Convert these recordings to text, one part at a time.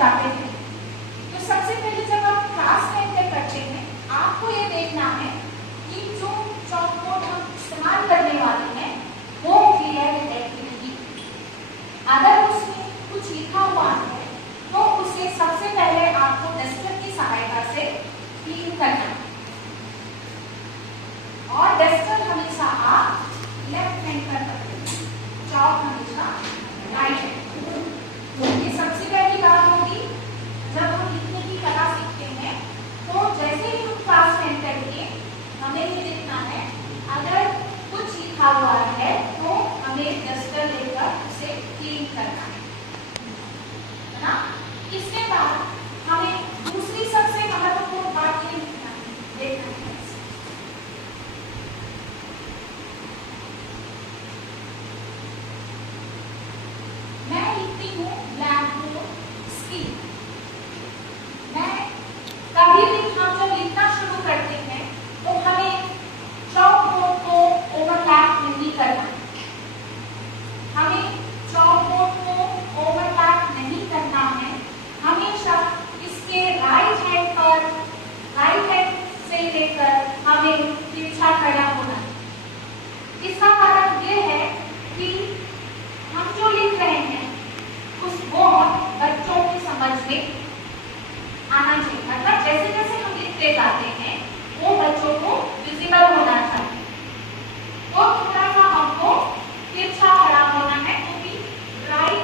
जाते हैं तो सबसे पहले जब आप क्लास में एंटर करते हैं आपको ये देखना है कि जो चॉकबोर्ड हम इस्तेमाल करने वाले हैं वो क्लियर है कि नहीं। अगर उसमें कुछ लिखा हुआ है तो उसे सबसे पहले आपको डस्टर की सहायता से क्लीन करना है और डस्टर हमेशा आप लेफ्ट हैंड पर पकड़ेंगे, चॉक हमेशा राइट हैंड। ये सबसे पहली बात होगी। जब हम लिखने की कला सीखते हैं तो जैसे ही हम क्लास में एंटर करेंगे हमें ये देखना है अगर कुछ लिखा हुआ है तो हमें डस्टर लेकर उसे क्लीन करना है ना। इसके बाद हमें दूसरी सबसे महत्वपूर्ण बात ये देखना है मैं लिखती हूँ ब्लैक बोर्ड स्क्रीन। मैं कभी भी हम जब लिखना शुरू करते हैं तो हमें चॉक बोर्ड को ओवरलैप नहीं करना। हमें चॉक बोर्ड को ओवरलैप नहीं करना है। हमेशा इसके राइट हैंड से लेकर हमें तिरछा खड़ा होना है। इसका कारण ये है कि हम जो लिख रहे हैं वो बच्चों की समझ में आना चाहिए। मतलब जैसे जैसे हम लिखते जाते हैं वो बच्चों को विजिबल होना चाहिए। तो थोड़ा सा हमको तिरछा खड़ा होना है क्योंकि राइट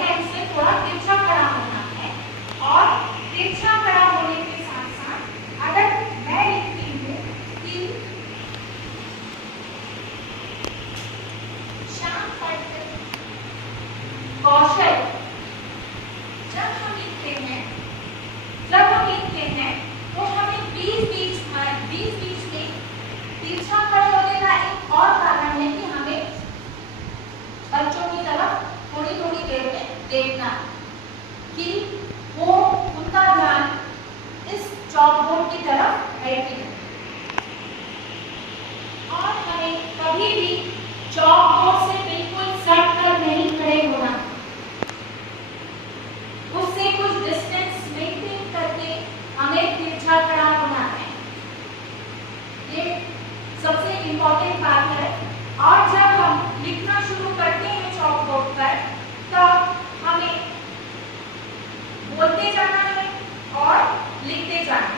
हैंड से थोड़ा तिरछा खड़ा होना है। और तिरछा खड़ा होने के साथ साथ अगर मैं लिखती हूँ कि श्याम कौशल, जब हम लिखते हैं तो हमें बीच बीच में तिरछा खड़े होने का एक और कारण है कि हमें बच्चों की तरफ थोड़ी थोड़ी देर में देखना कि वो उनका ध्यान इस चॉकबोर्ड की तरफ है कि नहीं। और हमें कभी भी चॉकबोर्ड से बिल्कुल सट कर नहीं खड़े होना, उससे कुछ डिस्टेंस मेंटेन करके हमें तिरछा खड़ा होना है। ये सबसे इम्पोर्टेंट बात है। और जब हम लिखना शुरू करते हैं चॉकबोर्ड पर तब हमें बोलते जाना है और लिखते जाना है।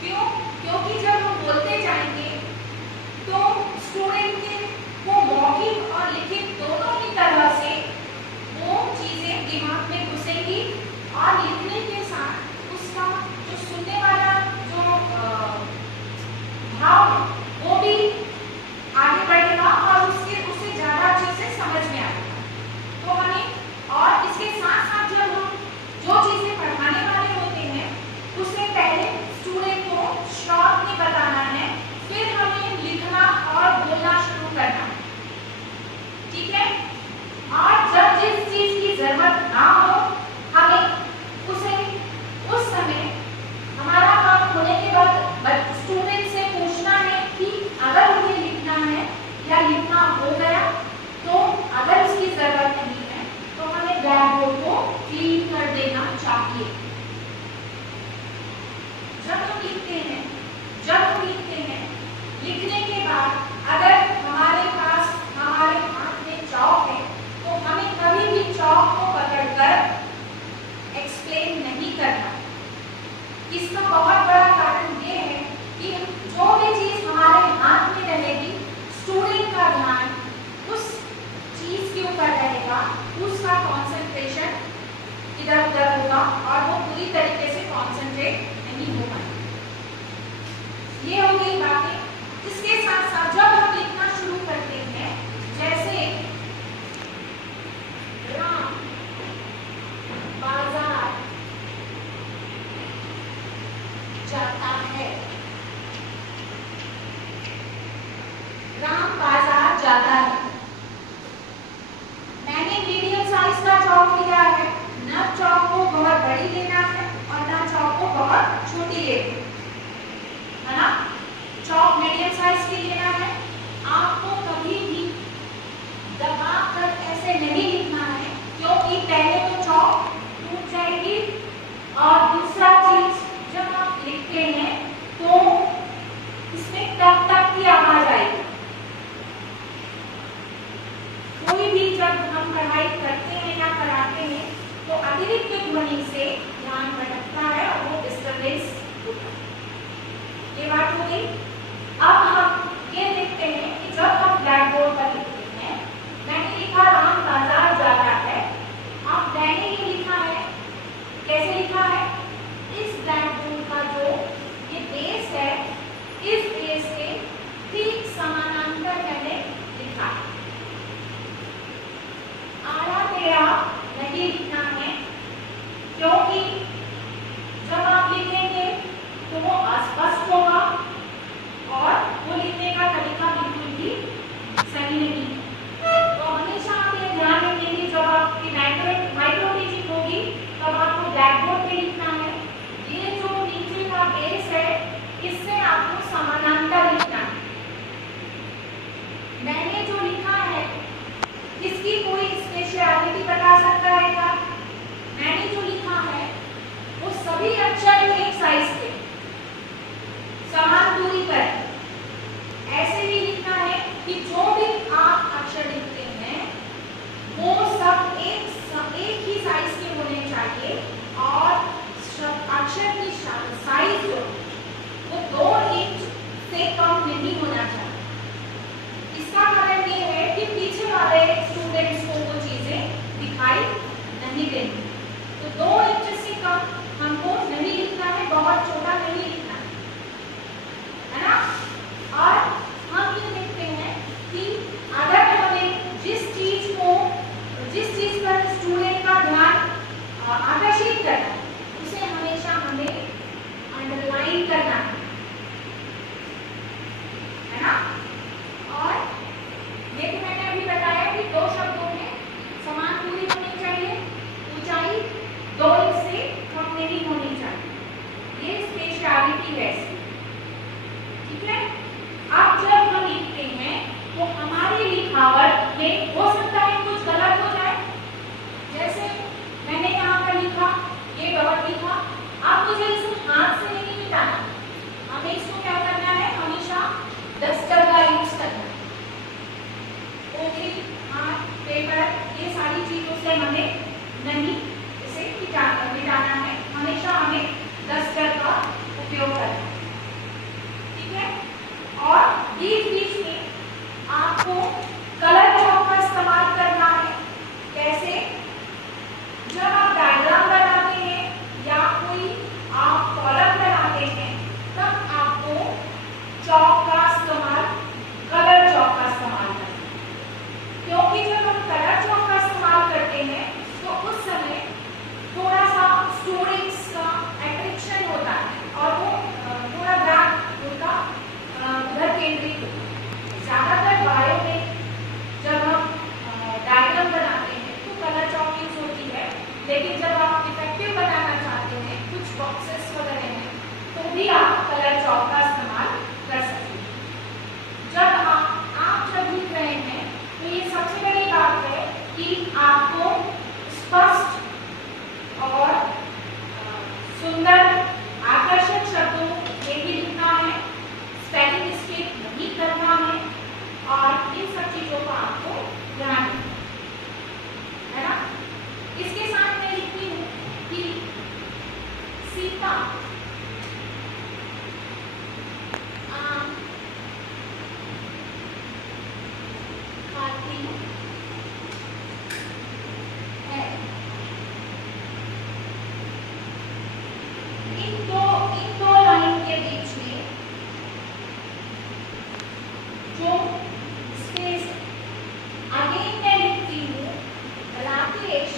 क्यों? क्योंकि जब हम बोलते जाएंगे तो स्टूडेंट को मौखिक और लिखित दोनों ही तरह से वो चीजें दिमाग में घुसेंगी और लिखने के साथ उसका जो सुनने वाला जो भाव वो भी आगे बढ़ेगा और उसे ज्यादा अच्छे से समझ में आएगा। तो हमें और इसके साथ साथ जब हम जो चीजें पढ़ाने वाले होते हैं उसे पहले स्टूडेंट को शॉर्ट में बताना है, फिर हमें लिखना और बोलना शुरू करना है। ठीक है? और जब जिस चीज की जरूरत ना हो हमें उसे उस समय हमारा काम होने के बाद स्टूडेंट से पूछना है कि अगर उन्हें लिखना है या लिखना हो गया तो अगर उसकी जरूरत नहीं है तो हमें ब्लैक बोर्ड को क्लीन कर देना चाहिए। जब हम लिखते हैं लिखने के बाद अगर हमारे पास हमारे हाथ में चॉक है तो हमें कभी भी चॉक को पकड़कर एक्सप्लेन नहीं करना। इसका बहुत बड़ा कारण ये है कि जो भी चीज हमारे हाथ में रहेगी स्टूडेंट का ध्यान उस चीज के ऊपर रहेगा, उसका कंसंट्रेशन इधर उधर होगा और वो पूरी तरीके से कंसंट्रेट नहीं हो पाएगा। ये हो गई बातें। इसके साथ साथ जब हम लिखना शुरू करते हैं जैसे राम बाजार जाता है, राम बाजार जाता है। मैंने मीडियम साइज का चौक लिया है, न चौक को बहुत बड़ी लेना है और न चौक को बहुत छोटी लेनी है ना। चौक मीडियम साइज की लेना है तो अतिरिक्त ध्वनि से ध्यान भटकता है और वो डिस्टर्बेंस होता है। ये बात हो गई। अब हम ये देखते हैं कि जब हम ब्लैक बोर्ड पर लिखते हैं, मैंने लिखा राम बाजार जाता है, अब मैंने ये लिखा है, कैसे लिखा है? इस ब्लैक बोर्ड का जो ये बेस है, इस बेस के ठीक समानांतर मैंने लिखा है। आड़ा टेढ़ा नहीं लिखना है, क्योंकि जब आप लिखेंगे तो वो अस्पष्ट होगा और वो लिखने का तरीका बिल्कुल भी सही नहीं है। तो हमेशा आप ये ध्यान रखेंगे, जब आपकी माइक्रो टीचिंग होगी तब आपको ब्लैक बोर्ड पे लिखना है। ये जो नीचे का बेस है, इससे आपको समानांतर लिखना है। मैंने जो लिखा है इसकी कोई स्पेशलिटी बता सकता है क्या? मैंने जो लिखा है वो सभी अक्षर एक साइज के समान दूरी पर, ऐसे ही लिखना है कि जो भी आप अक्षर लिखते हैं वो सब एक ही साइज के होने चाहिए और अक्षर की साइज जो वो 2 इंच से कम नहीं होना चाहिए। इसका कारण ये है कि पीछे वाले स्टूडेंट्स को वो चीजें दिखाई नहीं देंगी। तो 2 इंच से कम हमको नहीं लिखना है, बहुत छोटा नहीं लिखना है ना। और हम ये देखते हैं कि अगर हमें जिस चीज पर स्टूडेंट का ध्यान आकर्षित करना है, उसे हमेशा हमें अंडरलाइन करना है ना। और ये तो मैंने अभी बताया कि 2 शब्दों में समान दूरी होनी चाहिए, ऊंचाई 2 इंच से कम नहीं होनी चाहिए। ये स्पेशलिटी है इसकी, ठीक है। अब जब हम लिखते हैं तो हमारी लिखावट में हो सकता है कुछ गलत हो जाए। जैसे मैंने यहाँ पर लिखा, ये गलत लिखा, अब मुझे इसे हाथ से नहीं मिटाना, हमें इसको क्या करना है? हमेशा डस्टर का यूज करना है। पोथी, हाथ, पेपर, ये सारी चीजों से हमें नहीं इसे मिटाना है, हमेशा हमें डस्टर का उपयोग करना है, ठीक है। और बीच बीच में आपको कलर चॉक का इस्तेमाल करना है। कैसे? जब आप डायग्राम बनाते हैं या कोई आप कॉलम बनाते हैं, तब आपको चॉक का इस्तेमाल, कलर चॉक का इस्तेमाल करना है। क्योंकि जब हम कलर चॉक का इस्तेमाल करते हैं तो उस समय थोड़ा सा स्टूडेंट्स का अट्रैक्शन होता है और वो थोड़ा ध्यान उनका उधर केंद्रित होता है। ज्यादातर बायो में जब हम डायग्राम बनाते हैं तो कलर चॉक यूज होती है, लेकिन जब आप इफेक्टिव बनाना चाहते हैं, कुछ बॉक्सेस वगैरह हैं, तो भी आप कलर चॉक का इस्तेमाल कर सकते हैं। जब आप जब लिख रहे हैं तो ये सबसे बड़ी बात है कि आपको स्पष्ट और सुंदर आकर्षक शब्दों में भी लिखना है, स्पेलिंग मिस्टेक नहीं करना है, और इन सब चीजों का आपको ध्यान रखना है ना। इसके साथ मैं लिखती हूँ कि सीता आम खाती है। इन दो लाइन के बीच में जो स्पेस, अगेन मैं लिखती हूँ राकेश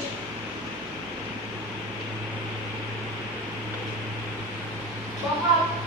बहुत